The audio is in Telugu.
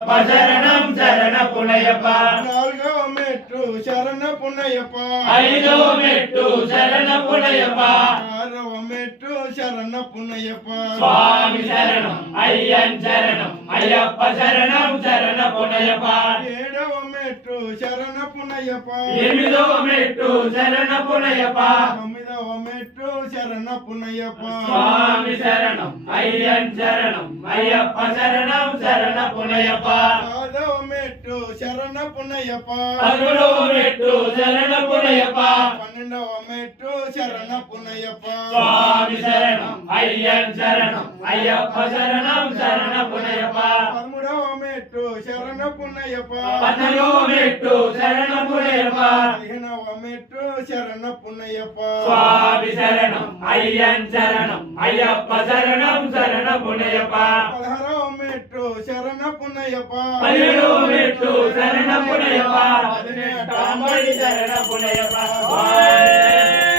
శరణం శరణ పునయప నాలుగవ మెట్టు శరణ పునయప ఐదవ మెట్టు శరణ పునయప ఆరవ మెట్టు శరణ పునయప స్వామి శరణం అయ్యన్ శరణం అయ్యప్ప శరణం శరణ పునయప ఏడవ మెట్టు శరణ పునయప ఎనిమిదవ మెట్టు శరణ పునయప తొమ్మిదవ మెట్టు శరణ పునయప స్వామి శరణం అయ్యన్ శరణం అయ్యప్ప శరణం శరణ పునయప పదవ మెట్టు శరణ పునయప పదకొండవ మెట్టు శరణ పునయప పన్నెండవ మెట్టు శరణ పునయప స్వామి శరణం అయ్యన్ శరణం అయ్యప్ప శరణం శరణ పునయప పదమూడవ మెట్టు శరణ పునయప పద్నాలుగవ మెట్టు శరణ పునయప పదిహేనవ మెట్టు శరణ పునయప స్వామి శరణం అయ్యన్ శరణం అయ్యప్ప శరణం శరణ పునయప పదహారవ మెట్టు శరణ పునయప పదిహేడవ మెట్టు శరణ పునయప పదినెట్టాంబడి శరణ పునయప అయ్యప్పన్